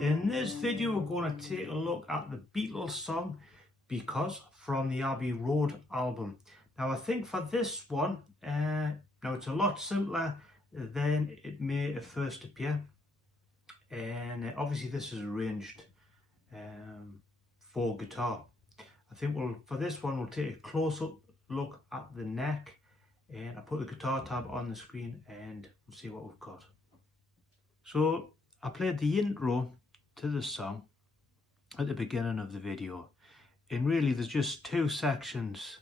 In this video we're going to take a look at the Beatles song Because from the Abbey Road album. Now I think for this one, now it's a lot simpler than it may at first appear, and obviously this is arranged for guitar. I think for this one we'll take a close-up look at the neck, and I'll put the guitar tab on the screen and we'll see what we've got. So I played the intro to the song at the beginning of the video, and really there's just two sections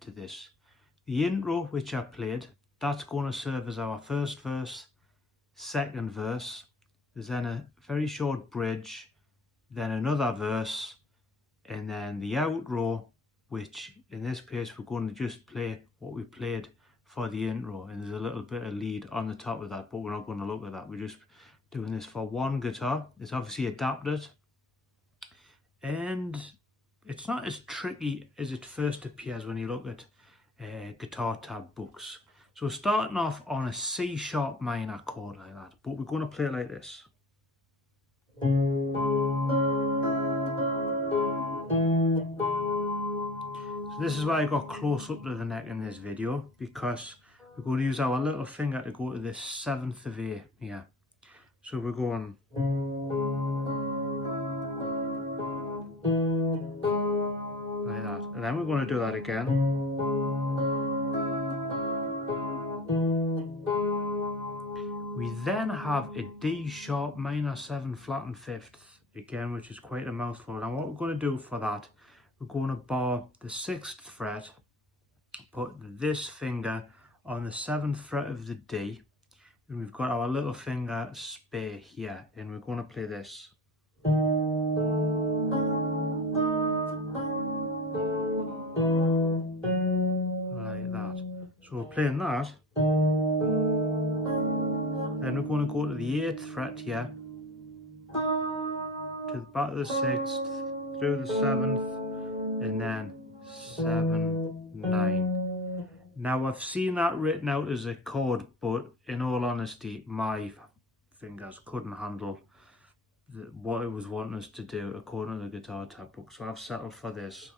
to this. The intro, which I played, that's going to serve as our first verse, second verse. There's then a very short bridge, then another verse, and then the outro, which in this case we're going to just play what we played for the intro, and there's a little bit of lead on the top of that, but we're not going to look at that. We're just doing this for one guitar. It's obviously adapted, and it's not as tricky as it first appears when you look at guitar tab books. So starting off on a C sharp minor chord like that, but we're going to play it like this. So this is why I got close up to the neck in this video, because we're going to use our little finger to go to this 7th of A here. So we're going like that, and then we're going to do that again. We then have a D sharp minor 7 flattened 5th again, which is quite a mouthful. Now what we're going to do for that, we're going to bar the 6th fret, put this finger on the 7th fret of the D, and we've got our little finger spare here, and we're going to play this. Like that. So we're playing that. Then we're going to go to the 8th fret here, to the back of the 6th, through the 7th, and then 7, 9. Now I've seen that written out as a chord, but in all honesty my fingers couldn't handle what it was wanting us to do according to the guitar tab book, so I've settled for this,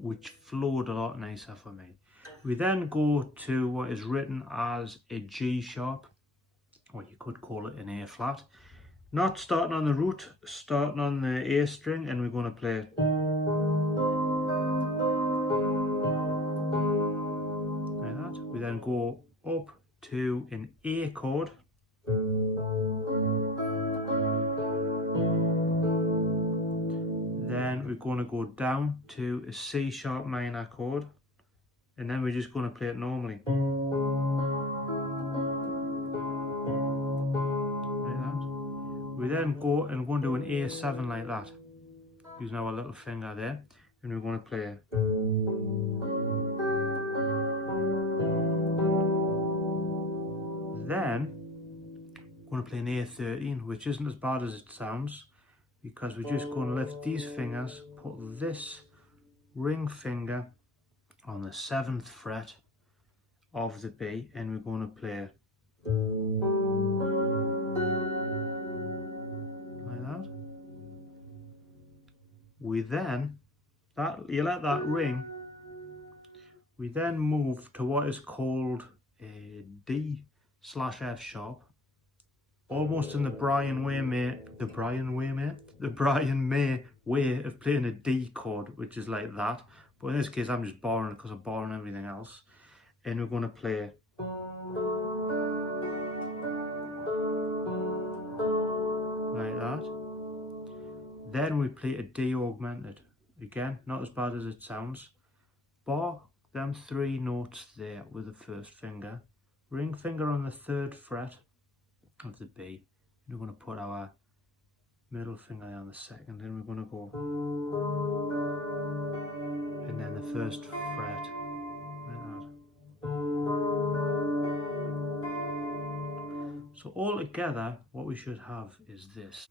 which flowed a lot nicer for me. We then go to what is written as a G sharp, or you could call it an A flat, not starting on the root, starting on the A string, and we're going to play it like that. We then go up to an A chord, then we're going to go down to a C sharp minor chord, and then we're just going to play it normally like that. We then go and we're going to do an A7 like that, using our little finger there, and we're going to play it. Then we're going to play an A13, which isn't as bad as it sounds, because we're just going to lift these fingers, put this ring finger on the 7th fret of the B, and we're going to play like that. We then, you let that ring, we then move to what is called a D/F sharp, almost in the Brian May way of playing a D chord, which is like that. But in this case I'm just borrowing it because I'm borrowing everything else. And we're going to play like that. Then we play a D augmented. Again, not as bad as it sounds. Bar them 3 notes there with the first finger. Ring finger on the 3rd fret of the B. And we're going to put our middle finger on the 2nd, and we're going to go, and then the 1st fret like that. So all together what we should have is this.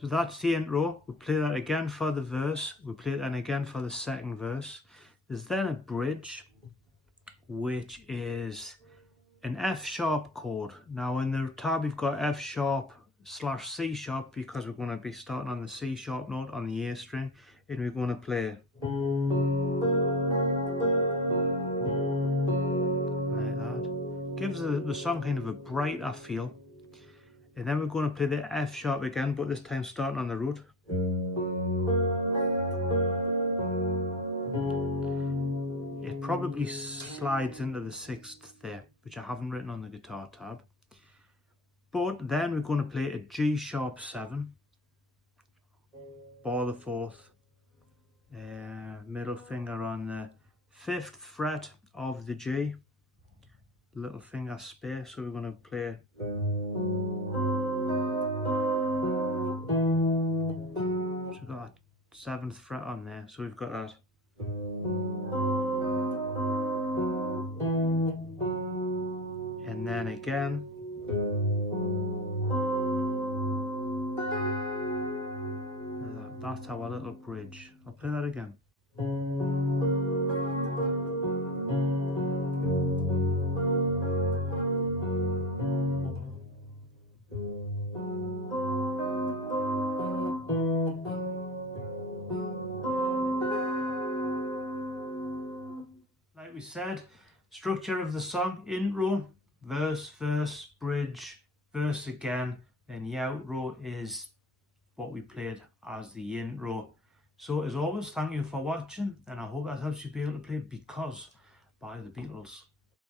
So that's the intro. We play that again for the verse. We play it then again for the second verse. There's then a bridge, which is an F sharp chord. Now in the tab we've got F sharp / C sharp because we're going to be starting on the C sharp note on the A string, and we're going to play like that. Gives the song kind of a brighter feel. And then we're going to play the F sharp again, but this time starting on the root. It probably slides into the 6th there, which I haven't written on the guitar tab. But then we're going to play a G sharp 7, bar the 4th, middle finger on the 5th fret of the G, little finger space, so we're going to play so we've got that 7th fret on there, so we've got that. And then again that's our little bridge. I'll play that again. Like we said, structure of the song: intro, verse, verse, bridge, verse again, then the outro is what we played as the intro. So as always, thank you for watching, and I hope that helps you be able to play Because by the Beatles.